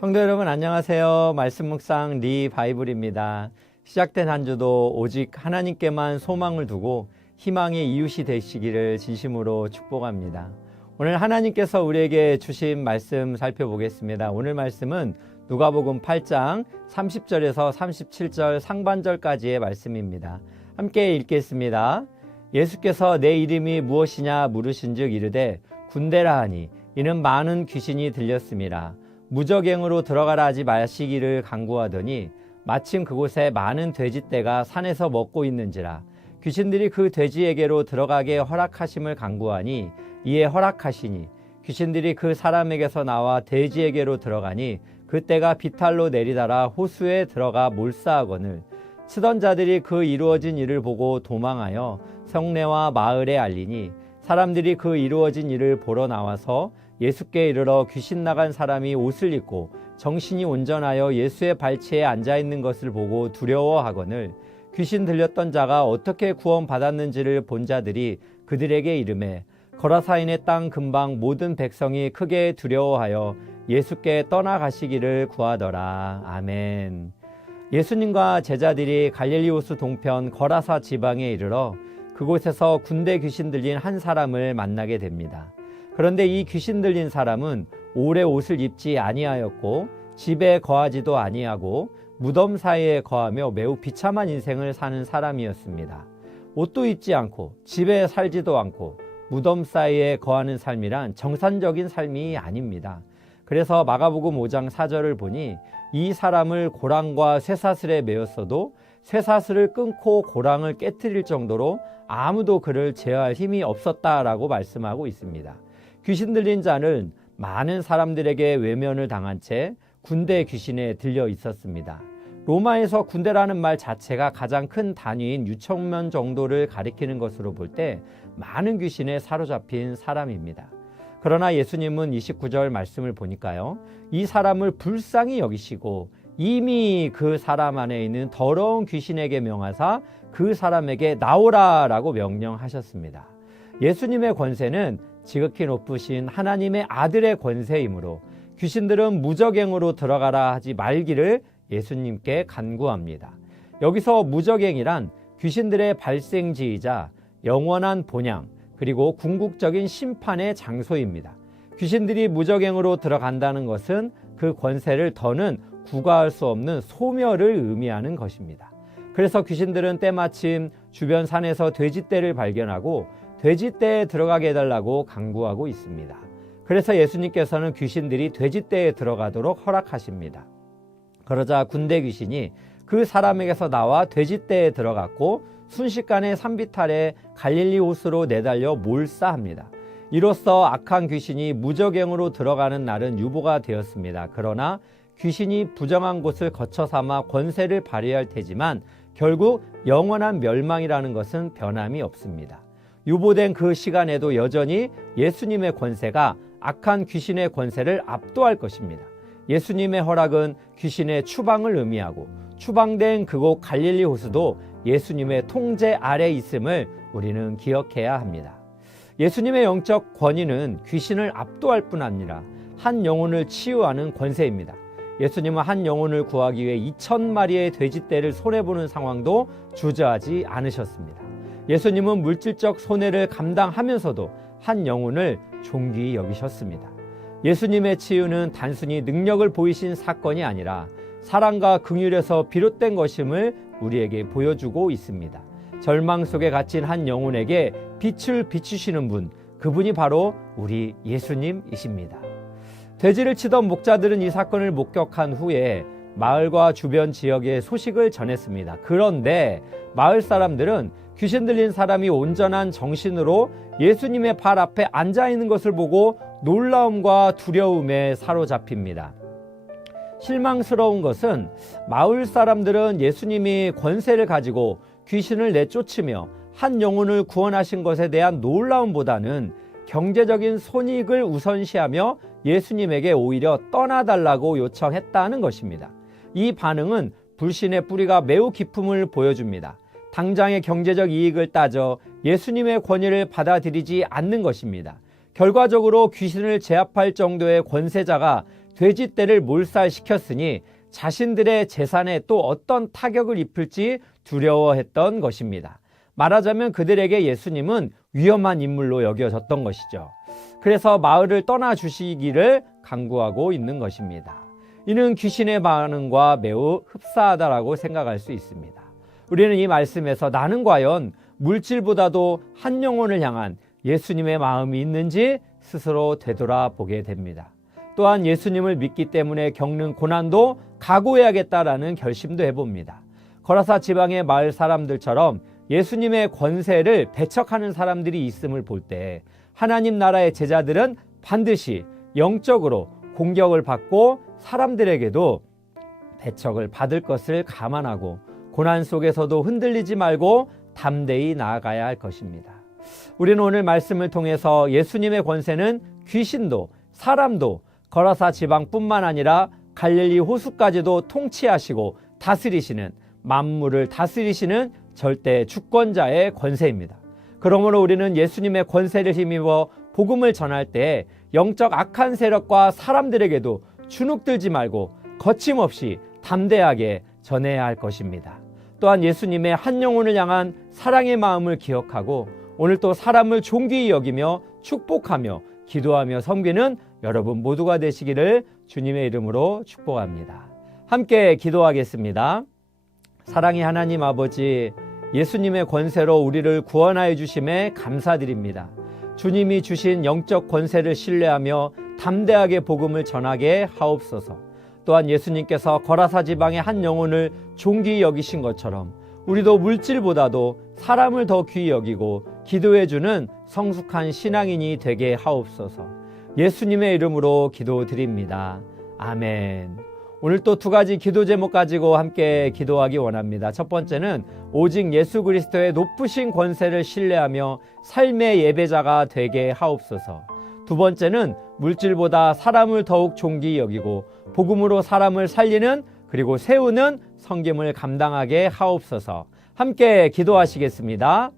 성도 여러분 안녕하세요. 말씀 묵상 리바이블입니다. 시작된 한 주도 오직 하나님께만 소망을 두고 희망의 이웃이 되시기를 진심으로 축복합니다. 오늘 하나님께서 우리에게 주신 말씀 살펴보겠습니다. 오늘 말씀은 누가복음 8장 30절에서 37절 상반절까지의 말씀입니다. 함께 읽겠습니다. 예수께서 내 이름이 무엇이냐 물으신즉 이르되 군대라 하니 이는 많은 귀신이 들렸음이라. 무저갱으로 들어가라 하지 마시기를 간구하더니 마침 그곳에 많은 돼지떼가 산에서 먹고 있는지라. 귀신들이 그 돼지에게로 들어가게 허락하심을 간구하니 이에 허락하시니 귀신들이 그 사람에게서 나와 돼지에게로 들어가니 그 떼가 비탈로 내리달아 호수에 들어가 몰사하거늘 치던 자들이 그 이루어진 일을 보고 도망하여 성내와 마을에 알리니 사람들이 그 이루어진 일을 보러 나와서 예수께 이르러 귀신 나간 사람이 옷을 입고 정신이 온전하여 예수의 발치에 앉아있는 것을 보고 두려워하거늘 귀신 들렸던 자가 어떻게 구원받았는지를 본 자들이 그들에게 이르매 거라사인의 땅 근방 모든 백성이 크게 두려워하여 예수께 떠나가시기를 구하더라. 아멘. 예수님과 제자들이 갈릴리 호수 동편 거라사 지방에 이르러 그곳에서 군대 귀신 들린 한 사람을 만나게 됩니다. 그런데 이 귀신 들린 사람은 오래 옷을 입지 아니하였고 집에 거하지도 아니하고 무덤 사이에 거하며 매우 비참한 인생을 사는 사람이었습니다. 옷도 입지 않고 집에 살지도 않고 무덤 사이에 거하는 삶이란 정상적인 삶이 아닙니다. 그래서 마가복음 5장 4절을 보니 이 사람을 고랑과 쇠사슬에 메었어도 쇠사슬을 끊고 고랑을 깨트릴 정도로 아무도 그를 제어할 힘이 없었다라고 말씀하고 있습니다. 귀신 들린 자는 많은 사람들에게 외면을 당한 채 군대 귀신에 들려 있었습니다. 로마에서 군대라는 말 자체가 가장 큰 단위인 6,000명 정도를 가리키는 것으로 볼 때 많은 귀신에 사로잡힌 사람입니다. 그러나 예수님은 29절 말씀을 보니까요, 이 사람을 불쌍히 여기시고 이미 그 사람 안에 있는 더러운 귀신에게 명하사 그 사람에게 나오라라고 명령하셨습니다. 예수님의 권세는 지극히 높으신 하나님의 아들의 권세이므로 귀신들은 무저갱으로 들어가라 하지 말기를 예수님께 간구합니다. 여기서 무저갱이란 귀신들의 발생지이자 영원한 본향 그리고 궁극적인 심판의 장소입니다. 귀신들이 무저갱으로 들어간다는 것은 그 권세를 더는 구가할 수 없는 소멸을 의미하는 것입니다. 그래서 귀신들은 때마침 주변 산에서 돼지떼를 발견하고 돼지떼에 들어가게 해달라고 간구하고 있습니다. 그래서 예수님께서는 귀신들이 돼지떼에 들어가도록 허락하십니다. 그러자 군대 귀신이 그 사람에게서 나와 돼지떼에 들어갔고 순식간에 산비탈에 갈릴리 호수로 내달려 몰사합니다. 이로써 악한 귀신이 무저갱으로 들어가는 날은 유보가 되었습니다. 그러나 귀신이 부정한 곳을 거쳐 삼아 권세를 발휘할 테지만 결국 영원한 멸망이라는 것은 변함이 없습니다. 유보된 그 시간에도 여전히 예수님의 권세가 악한 귀신의 권세를 압도할 것입니다. 예수님의 허락은 귀신의 추방을 의미하고 추방된 그곳 갈릴리 호수도 예수님의 통제 아래 있음을 우리는 기억해야 합니다. 예수님의 영적 권위는 귀신을 압도할 뿐 아니라 한 영혼을 치유하는 권세입니다. 예수님은 한 영혼을 구하기 위해 2,000마리의 돼지떼를 손해보는 상황도 주저하지 않으셨습니다. 예수님은 물질적 손해를 감당하면서도 한 영혼을 존귀히 여기셨습니다. 예수님의 치유는 단순히 능력을 보이신 사건이 아니라 사랑과 긍휼에서 비롯된 것임을 우리에게 보여주고 있습니다. 절망 속에 갇힌 한 영혼에게 빛을 비추시는 분, 그분이 바로 우리 예수님이십니다. 돼지를 치던 목자들은 이 사건을 목격한 후에 마을과 주변 지역에 소식을 전했습니다. 그런데 마을 사람들은 귀신 들린 사람이 온전한 정신으로 예수님의 발 앞에 앉아 있는 것을 보고 놀라움과 두려움에 사로잡힙니다. 실망스러운 것은 마을 사람들은 예수님이 권세를 가지고 귀신을 내쫓으며 한 영혼을 구원하신 것에 대한 놀라움보다는 경제적인 손익을 우선시하며 예수님에게 오히려 떠나달라고 요청했다는 것입니다. 이 반응은 불신의 뿌리가 매우 깊음을 보여줍니다. 당장의 경제적 이익을 따져 예수님의 권위를 받아들이지 않는 것입니다. 결과적으로 귀신을 제압할 정도의 권세자가 돼지떼를 몰살시켰으니 자신들의 재산에 또 어떤 타격을 입힐지 두려워했던 것입니다. 말하자면 그들에게 예수님은 위험한 인물로 여겨졌던 것이죠. 그래서 마을을 떠나주시기를 간구하고 있는 것입니다. 이는 귀신의 반응과 매우 흡사하다라고 생각할 수 있습니다. 우리는 이 말씀에서 나는 과연 물질보다도 한 영혼을 향한 예수님의 마음이 있는지 스스로 되돌아보게 됩니다. 또한 예수님을 믿기 때문에 겪는 고난도 각오해야겠다라는 결심도 해봅니다. 거라사 지방의 마을 사람들처럼 예수님의 권세를 배척하는 사람들이 있음을 볼 때 하나님 나라의 제자들은 반드시 영적으로 공격을 받고 사람들에게도 배척을 받을 것을 감안하고 고난 속에서도 흔들리지 말고 담대히 나아가야 할 것입니다. 우리는 오늘 말씀을 통해서 예수님의 권세는 귀신도 사람도 거라사 지방뿐만 아니라 갈릴리 호수까지도 통치하시고 다스리시는 만물을 다스리시는 절대 주권자의 권세입니다. 그러므로 우리는 예수님의 권세를 힘입어 복음을 전할 때 영적 악한 세력과 사람들에게도 주눅들지 말고 거침없이 담대하게 전해야 할 것입니다. 또한 예수님의 한 영혼을 향한 사랑의 마음을 기억하고 오늘 또 사람을 존귀히 여기며 축복하며 기도하며 섬기는 여러분 모두가 되시기를 주님의 이름으로 축복합니다. 함께 기도하겠습니다. 사랑의 하나님 아버지, 예수님의 권세로 우리를 구원하여 주심에 감사드립니다. 주님이 주신 영적 권세를 신뢰하며 담대하게 복음을 전하게 하옵소서. 또한 예수님께서 거라사 지방의 한 영혼을 존귀히 여기신 것처럼 우리도 물질보다도 사람을 더 귀히 여기고 기도해주는 성숙한 신앙인이 되게 하옵소서. 예수님의 이름으로 기도드립니다. 아멘. 오늘 또 두 가지 기도 제목 가지고 함께 기도하기 원합니다. 첫 번째는 오직 예수 그리스도의 높으신 권세를 신뢰하며 삶의 예배자가 되게 하옵소서. 두 번째는 물질보다 사람을 더욱 존귀히 여기고 복음으로 사람을 살리는 그리고 세우는 섬김을 감당하게 하옵소서. 함께 기도하시겠습니다.